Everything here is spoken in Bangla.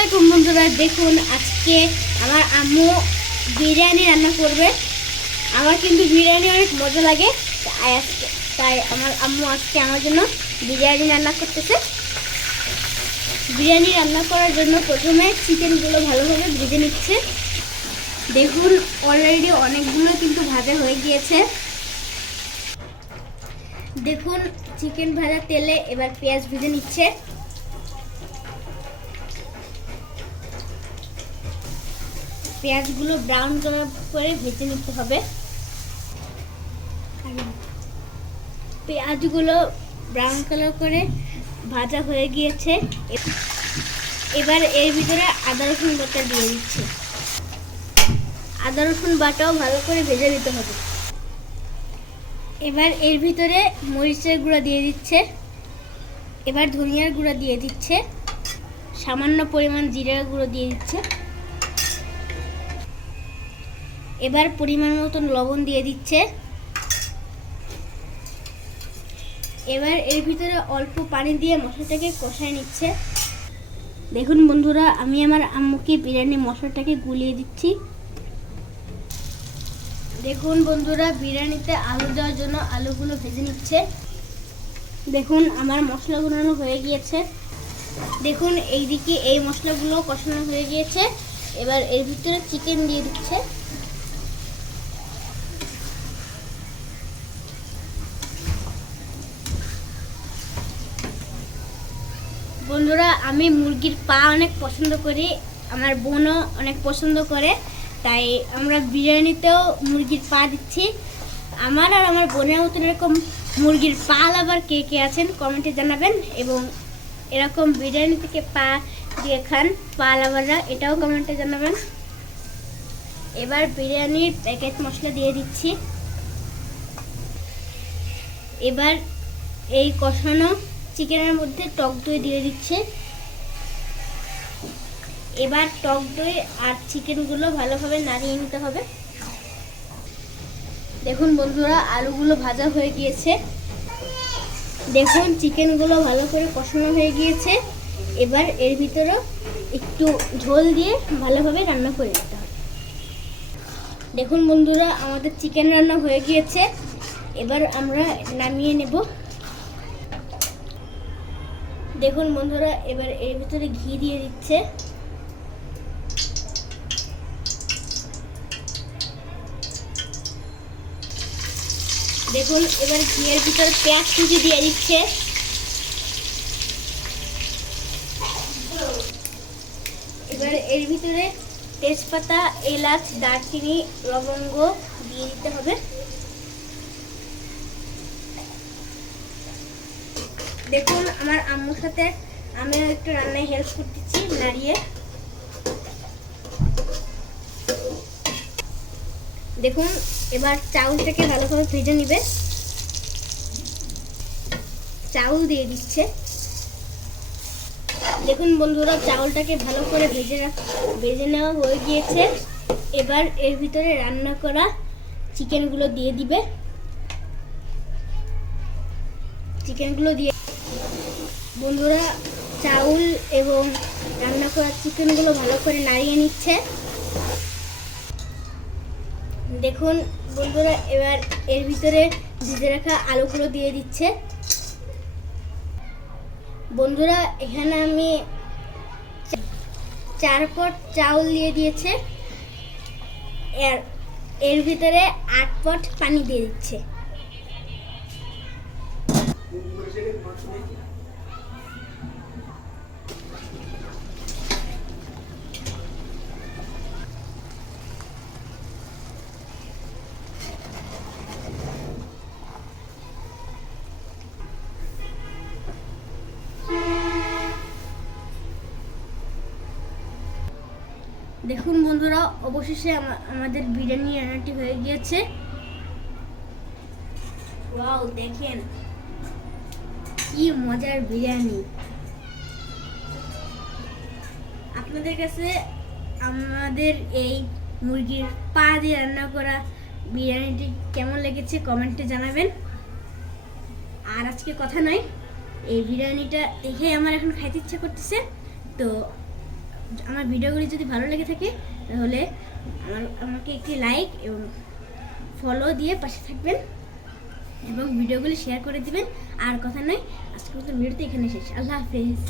আলাইকুম বন্ধুরা, দেখুন আজকে আমার আম্মু বিরিয়ানি রান্না করবে। আমার কিন্তু বিরিয়ানি অনেক মজা লাগে, তাই আমার আম্মু আজকে আমার জন্য বিরিয়ানি রান্না করতেছে। বিরিয়ানি রান্না করার জন্য প্রথমে চিকেনগুলো ভালোভাবে ভেজে নিচ্ছে। দেখুন অলরেডি অনেকগুলো কিন্তু ভাজা হয়ে গিয়েছে। দেখুন চিকেন ভাজা তেলে এবার পেঁয়াজ ভেজে নিচ্ছে। পেঁয়াজগুলো ব্রাউন কালার করে ভেজে নিতে হবে। পেঁয়াজগুলো ব্রাউন কালার করে ভাজা হয়ে গিয়েছে। এবার এর ভিতরে আদা রসুন বাটা দিয়ে দিচ্ছি। আদা রসুন বাটাও ভালো করে ভেজে নিতে হবে। এবার এর ভিতরে মরিচের গুঁড়া দিয়ে দিচ্ছে। এবার ধনিয়ার গুঁড়া দিয়ে দিচ্ছে। সামান্য পরিমাণ জিরার গুঁড়ো দিয়ে দিচ্ছে। এবার পরিমাণ মতন লবণ দিয়ে দিচ্ছে। এবার এর ভিতরে অল্প পানি দিয়ে মশলাটাকে কষায় নিচ্ছে। দেখুন বন্ধুরা, আমি আমার আম্মুকে বিরিয়ানি মশলাটাকে গুলিয়ে দিচ্ছি। দেখুন বন্ধুরা, বিরিয়ানিতে আলু দেওয়ার জন্য আলুগুলো ভেজে নিচ্ছে। দেখুন আমার মশলা গুলানো হয়ে গিয়েছে। দেখুন এইদিকে এই মশলাগুলো কষানো হয়ে গিয়েছে। এবার এর ভিতরে চিকেন দিয়ে দিচ্ছে। বন্ধুরা, আমি মুরগির পা অনেক পছন্দ করি, আমার বোনও অনেক পছন্দ করে, তাই আমরা বিরিয়ানিতেও মুরগির পা দিচ্ছি। আমার আর আমার বোনের মতন এরকম মুরগির পা লাভার কে কে আছেন কমেন্টে জানাবেন, এবং এরকম বিরিয়ানি থেকে পা দিয়ে খান পা লাভাররা, এটাও কমেন্টে জানাবেন। এবার বিরিয়ানির প্যাকেট মশলা দিয়ে দিচ্ছি। এবার এই কষানো চিকেনের মধ্যে টক দই দিয়ে দিচ্ছে। এবার টক দই আর চিকেনগুলো ভালোভাবে নাড়িয়ে নিতে হবে। দেখুন বন্ধুরা, আলুগুলো ভাজা হয়ে গিয়েছে। দেখুন চিকেনগুলো ভালো করে কষানো হয়ে গিয়েছে। এবার এর ভিতরে একটু ঝোল দিয়ে ভালোভাবে রান্না করে নিতে হবে। দেখুন বন্ধুরা, আমাদের চিকেন রান্না হয়ে গিয়েছে। এবার আমরা নামিয়ে নেব। দেখুন বন্ধুরা, এবার এর ভিতরে ঘি দিয়ে দিচ্ছে। দেখুন এবার ঘিয়ের ভিতরে পেঁয়াজ কুচি দিয়ে দিচ্ছে। এবার এর ভিতরে তেজপাতা, এলাচ, দারচিনি, লবঙ্গ দিয়ে দিতে হবে। দেখুন আমার আম্মুর সাথে আমিও একটু রান্নায় হেল্প করতেছি, নাড়িয়ে। দেখুন এবার চাউলটাকে ভালোভাবে ভেজে নিবে। চাউল দিয়ে দিচ্ছে। দেখুন বন্ধুরা, চাউলটাকে ভালো করে ভেজে নেওয়া হয়ে গিয়েছে। এবার এর ভিতরে রান্না করা চিকেনগুলো দিয়ে দিবে। চিকেনগুলো দিয়ে বন্ধুরা চাউল এবং রান্না করা চিকেনগুলো ভালো করে নাড়িয়ে নিচ্ছে। দেখুন বন্ধুরা, এবার এর ভিতরে ভেজে রাখা আলুগুলো দিয়ে দিচ্ছে। বন্ধুরা, এখানে আমি 4 পট চাউল দিয়ে দিয়েছে। এর ভিতরে 8 পট পানি দিয়ে দিচ্ছে। দেখুন বন্ধুরা, অবশেষে আমাদের বিরিয়ানি রান্নাটি হয়ে গিয়েছে। ওয়াও, দেখেন কি মজার বিরিয়ানি। আপনাদের কাছে আমাদের এই মুরগির পা দিয়ে রান্না করা বিরিয়ানিটি কেমন লেগেছে কমেন্টে জানাবেন। আর আজকে কথা নয়, এই বিরিয়ানিটা দেখে আমার এখন খাইতে ইচ্ছা করতেছে, তো আমার ভিডিওগুলি যদি ভালো লেগে থাকে তাহলে আমাকে একটি লাইক এবং ফলো দিয়ে পাশে থাকবেন এবং ভিডিওগুলি শেয়ার করে দিবেন। আর কথা নয়, আজকের মতো ভিডিওটি এখানে শেষ। আল্লাহ হাফেজ।